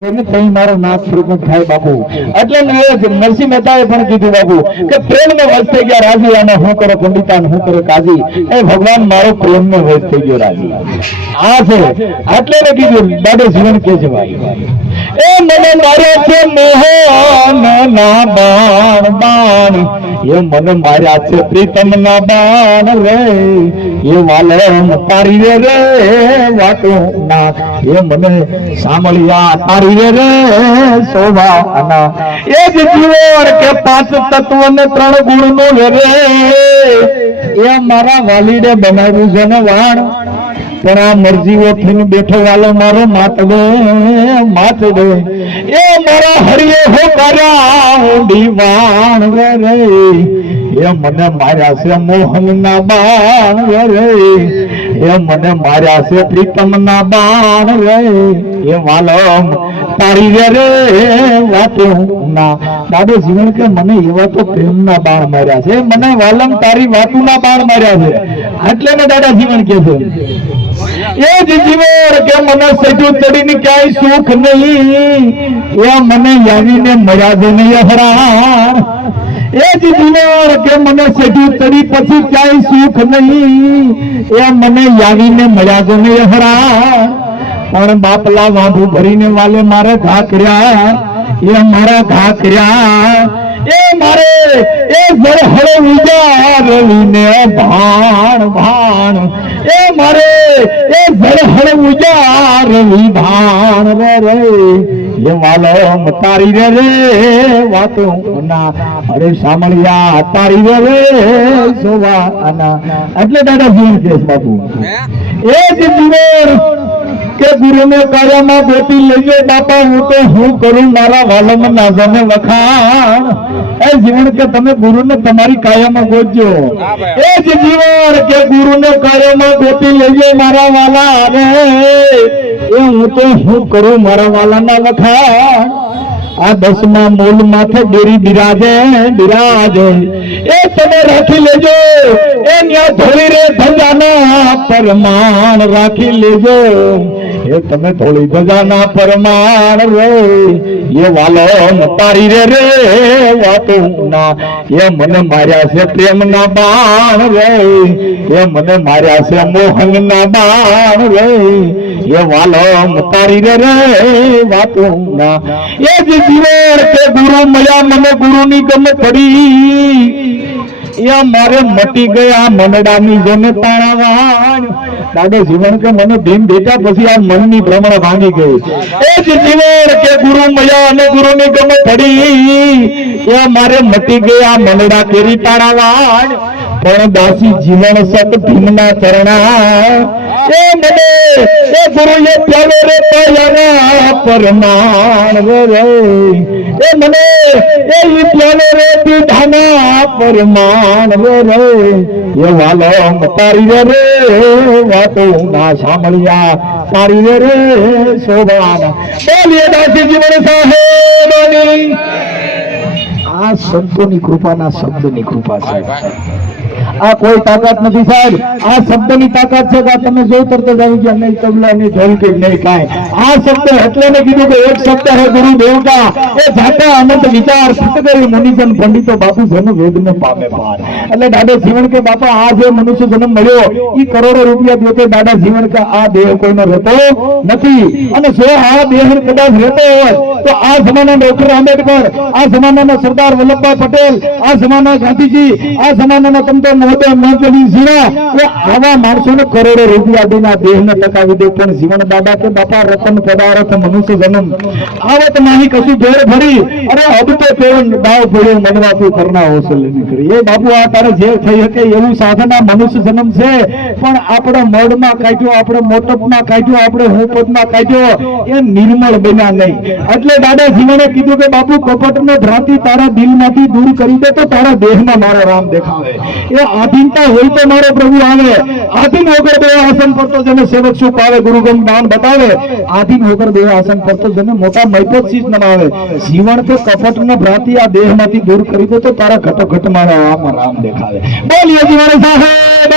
મારો નાથ સ્વરૂપ થાય બાપુ એટલે નરસિંહ મહેતાએ પણ કીધું બાપુ કે પ્રેમ ને વશ થઈ ગયા રાજી આમાં હું કરો પંડિતા હું કરો કાજી એ ભગવાન મારો પ્રેમ ને વશ થઈ ગયો રાજી આ છે એટલે ને કીધું દાદે જીવન કે છે ભાઈ એ મને માર્યા છે મોહન ના બાણ બાણ એ મને માર્યા છે પ્રીતમ ના બાણ રે એ વાલમ તારી રે વાટું ના એ મને સાંભળ્યા તારી રે શોભા એ જ જીવન કે પાંચ તત્વ ને ત્રણ ગુણ નો રે એ મારા વાલીડે બનાવ્યું છે ને વાણ પણ આ મરજીઓ થઈને બેઠો વાલો મારો માતડે એ મારા હરિયે હો કર્યા ઊંડી વાણ રે એ મને માર્યા છે મોહન ના બાણ રે એ મને માર્યા છે પ્રીતમ ના બાણ રે એ વાલમ તારી રે વાતો ના દાદે જીવન કે મને એવા તો પ્રેમ ના બાણ માર્યા છે મને વાલમ તારી વાતું ના બાણ માર્યા છે એટલે ને દાદા જીવન કે છે એ જ જીવન કે મને સજુ ચડીને ક્યાંય સુખ નહીં એ મને યાવીને મળ્યા છે નહીં હરા એ જ જીવન કે મને સજુ ચડી પછી ક્યાંય સુખ નહીં એ મને યાવીને મળ્યા છે નહીં હરા પણ બાપલા વાંધુ ભરીને વાલે મારે ઘા કર્યા એ મારા ઘા કર્યા એ મારે એ જરહળ ઉજારવીને ભાણ ભાણ એ મારે એ જરહળ ઉજારવી ભાણ રે એ વાલમ તારી રે વાતો ના અરે સાંભળ્યા તારી રે સોવા ના એટલે દાદા જીવન કે બાપુ એ જ જીવન કે ગુરુ ને કાયામાં ગોતી લેજો બાપા હું તો હું કરું મારા વાલમ ના જમે વખાણ એ જીવન કે તમે ગુરુ ને તમારી કાયામાં ગોતજો એ જ જીવન કે ગુરુ ને કાયામાં ગોતી લેજો મારા વાલા રે એ હું તો હું કરું મારા વાલા ના વખાણ આ 10મા મૂલ માથે ડેરી બિરાજે એ તમે રાખી લેજો એ ન્યા ધોળી રે ધજાના પરમાણ રાખી લેજો એ તમે થોડી ધજાના પરમાણ રે એ વાલમ તારી રે વાતો ના એ મને માર્યા છે પ્રેમ ના બાણ રે એ મને માર્યા છે મોહન ના બાણ રે એ વાલમ તારી રે વાતો ના એ જ જીવન કે ગુરુ મળ્યા મને ગુરુ ની ગમ પડી એ મારે મટી ગયા મનડાની જોને તાણાવાણ દાદા જીવન કે મને ભીમ બેટા પછી આ મનની ભ્રમણ ભાંગી ગઈ એ જ જીવન કે ગુરુ મળ્યા અને ગુરુ ની ગમ પડી એ મારે મટી ગયા મનડા કેરી તાણાવાણ પણ દાસી જીવન સત ભીમના ચરણા એ મને એ ગુરુએ પ્યાલો રે પાયાના પરમાણ રે એ મને એ પ્યાલો રે પીધાના પરમાણ રે એ વાલમ તારી રે વાતો ના સાંભળ્યા તારી રે શોભાન બોલીએ દાસી જીવન સાહેબની આ સંતોની કૃપાના શબ્દની કૃપા છે આ કોઈ તાકાત નથી સાહેબ આ શબ્દની તાકાત છે કે તમે જો તરત જ આવી ગયા નહીં તબલા નહીં ઢોલ કે નહીં કાંઈ આ શબ્દ એટલે ને કીધું કે એક શબ્દ હે ગુરુ દેવતા એ જાતા અનંત વિચાર સતગરી મુનિજન પંડિતો બાપુ જન વેદને પામે પાર એટલે દાદા જીવન કે બાપા આ જે મનુષ્ય જન્મ મળ્યો એ કરોડો રૂપિયા દેતે દાદા જીવન કે આ દેહ કોઈનો રહેતો નથી અને જો આ દેહ કદાચ રહેતો હોય તો આ જમાનાના ડોક્ટર આંબેડકર આ જમાનાના સરદાર વલ્લભભાઈ પટેલ આ જમાનાના ગાંધીજી આ જમાનાના તંત્ર આવા માણસોને કરોડો રૂપિયા દેના દેહને ટકાવી દે પણ જીવન દાદા કે બાપા રતન પદાર્થ મનુષ્ય જન્મ આવત નાહી કશું જોર ભરી અરે હબ તો તેવો દાવ પડ્યો મનવાતું કરના હોસલ નીકળી એ બાપુ આ તારે જે થઈ શકે એવું સાધના મનુષ્ય જન્મ છે પણ આપણે મોડમાં કાઢ્યો આપણે મોટપમાં કાઢ્યો આપણે હુંપતમાં કાઢ્યો એ નિર્મળ બન્યા નહીં એટલે દાદા જીવને કીધું કે બાપુ કપટ ને ભ્રાંતિ તારા દિલમાંથી દૂર કરી દે તો તારા દેહમાં મારો રામ દેખાવે એ આધીનતા હોય તો મારો પ્રભુ આવે આધીન વગર બે આસન પર તો જેને સેવક સુખ પાવે ગુરુગમ દાન બતાવે આધીન વગર બે આસન પર તો જેને મોટા મૈપત શીશ નમાવે જીવન કે કપટ ને ભ્રાંતિ આ દેહમાંથી દૂર કરી દે તો તારા ઘટો ઘટ મારો રામ દેખાવે બોલીએ જીવન સાહેબ